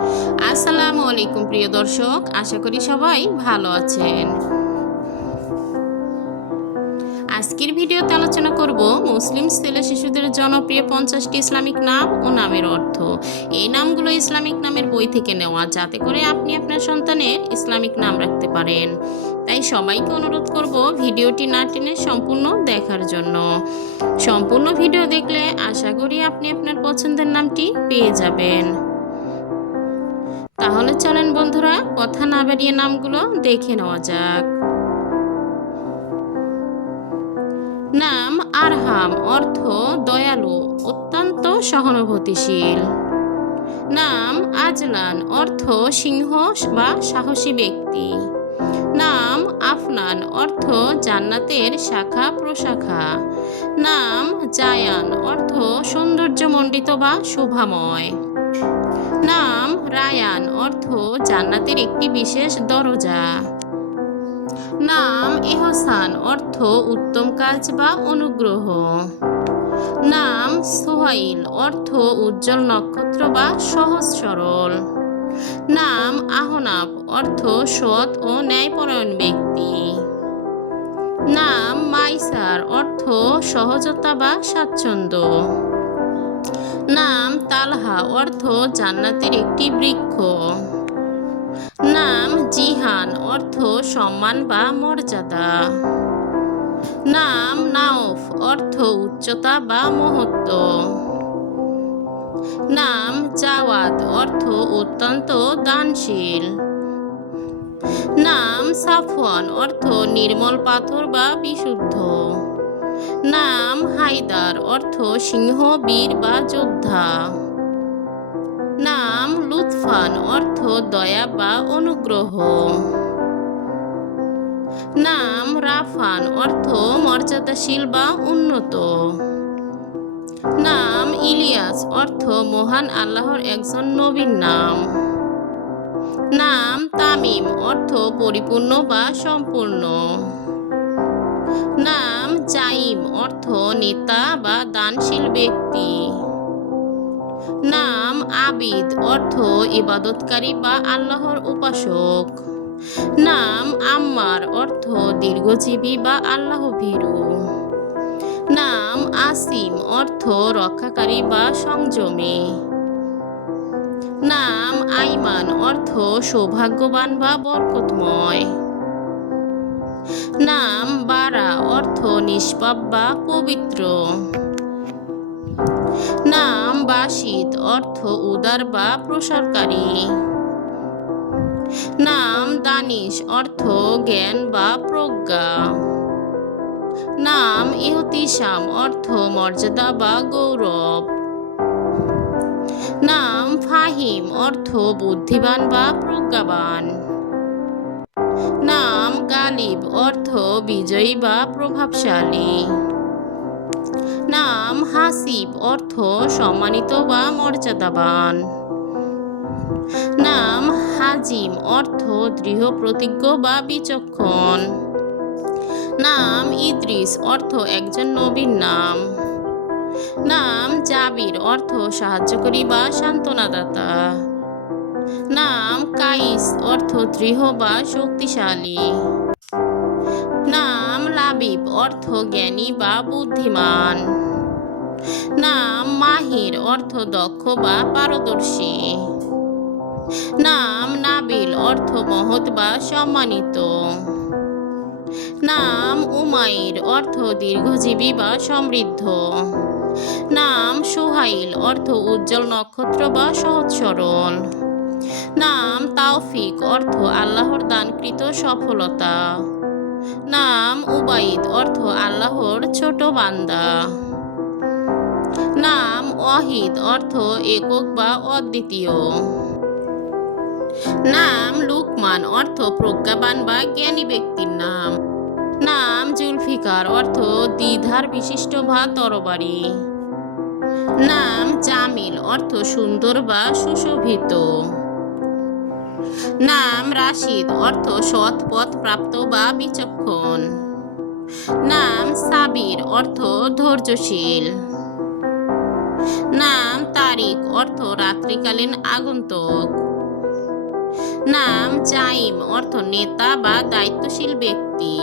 আসসালামু আলাইকুম প্রিয় দর্শক, আশা করি সবাই ভালো আছেন। আজকের ভিডিওতে আলোচনা করব মুসলিম ছেলে শিশুদের জনপ্রিয় 50টি ইসলামিক নাম ও নামের অর্থ। এই নামগুলো ইসলামিক নামের বই থেকে নেওয়া, যাতে করে আপনি আপনার সন্তানের ইসলামিক নাম রাখতে পারেন। তাই সবাইকে অনুরোধ করব ভিডিওটি না টেনে সম্পূর্ণ দেখার জন্য। সম্পূর্ণ ভিডিও দেখলে আশা করি আপনি আপনার পছন্দের নামটি পেয়ে যাবেন। তাহলে চলেন বন্ধুরা, কথা না বাড়িয়ে নামগুলো দেখে নেওয়া যাক। নাম আরহাম, অর্থ দয়ালু, অত্যন্ত সহানুভূতিশীল। নাম আজলান, অর্থ সিংহ বা সাহসী ব্যক্তি। নাম আফনান, অর্থ জান্নাতের শাখা প্রশাখা। নাম জায়ান, অর্থ সৌন্দর্যমণ্ডিত বা শোভাময়। নাম রায়ান, অর্থ জান্নাতের একটি বিশেষ দরজা। নাম এহসান, অর্থ উত্তম কাজ বা অনুগ্রহ। নাম সোহাইল, অর্থ উজ্জ্বল নক্ষত্র বা সহজ সরল। নাম আহনাফ, অর্থ সৎ ও ন্যায়পরায়ণ ব্যক্তি। নাম মাইসার, অর্থ সহজতা বা স্বাচ্ছন্দ্য। নাম তালহা, অর্থ জান্নাতের একটি বৃক্ষ। নাম জিহান, অর্থ সম্মান বা মর্যাদা। নাম নাওফ, অর্থ উচ্চতা বা মহত্ব। নাম জাওয়াদ, অর্থ অত্যন্ত দানশীল। নাম সাফওয়ান, অর্থ নির্মল পাথর বা বিশুদ্ধ। নাম হায়দার, অর্থ সিংহ, বীর বা যোদ্ধা। নাম লুৎফান, অর্থ দয়া বা অনুগ্রহ। নাম রাফান, অর্থ মর্যাদাশীল বা উন্নত। নাম ইলিয়াস, অর্থ মহান আল্লাহর একজন নবীর নাম। নাম তামিম, অর্থ পরিপূর্ণ বা সম্পূর্ণ। নাম জাইম, অর্থ নেতা বা দানশীল ব্যক্তি। নাম আবিদ, অর্থ ইবাদতকারী বা আল্লাহর উপাসক। নাম আম্মার, অর্থ দীর্ঘজীবী বা আল্লাহ ভীরু। নাম আসিম, অর্থ রক্ষাকারী বা সংযমী। নাম আইমান, অর্থ সৌভাগ্যবান বা বরকতময়। নাম বারা, অর্থ নিষ্পাপ বা পবিত্র। নাম বাসিত, অর্থ উদার বা প্রসারকারী। নাম দানিশ, অর্থ জ্ঞান বা প্রজ্ঞা। নাম ইহতিসাম, অর্থ মর্যাদা বা গৌরব। নাম ফাহিম, অর্থ বুদ্ধিমান বা প্রজ্ঞাবান। নাম গালিব, অর্থ বিজয়ী বা প্রভাবশালী। নাম হাসিব, অর্থ সম্মানিত বা মর্যাদাবান। নাম হাজিম, অর্থ দৃঢ় প্রতিজ্ঞ বা বিচক্ষণ। নাম ইদ্রিস, অর্থ একজন নবীর নাম। নাম জাবির, অর্থ সাহায্যকারী বা সান্ত্বনাদাতা। নাম কাইস, অর্থ দৃঢ় বা শক্তিশালী। নাম লাবিব, অর্থ জ্ঞানী বা বুদ্ধিমান। নাম মাহির, অর্থ দক্ষ বা পারদর্শী। নাম নাবিল, অর্থ মহৎ বা সম্মানিত। নাম উমাইর, অর্থ দীর্ঘজীবী বা সমৃদ্ধ। নাম সুহাইল, অর্থ উজ্জ্বল নক্ষত্র বা সহজ সরল। নাম তাওফিক, অর্থ আল্লাহর দানকৃত সফলতা। নাম উবাইদ, অর্থ আল্লাহর ছোট বান্দা। নাম ওয়াহিদ, অর্থ একক বা অদ্বিতীয়। নাম লুকমান, অর্থ প্রজ্ঞাবান বা জ্ঞানী ব্যক্তির নাম। নাম জুলফিকার, অর্থ দ্বিধার বিশিষ্ট বা তরবারি। নাম জামিল, অর্থ সুন্দর বা সুশোভিত। নাম রাশিদ, অর্থ সৎ পথ প্রাপ্ত বা বিচক্ষণ। নাম সাবির, অর্থ ধৈর্যশীল। নাম তারিক, অর্থ রাত্রিকালীন আগন্তুক। নাম জাইম অর্থ নেতা বা দায়িত্বশীল ব্যক্তি।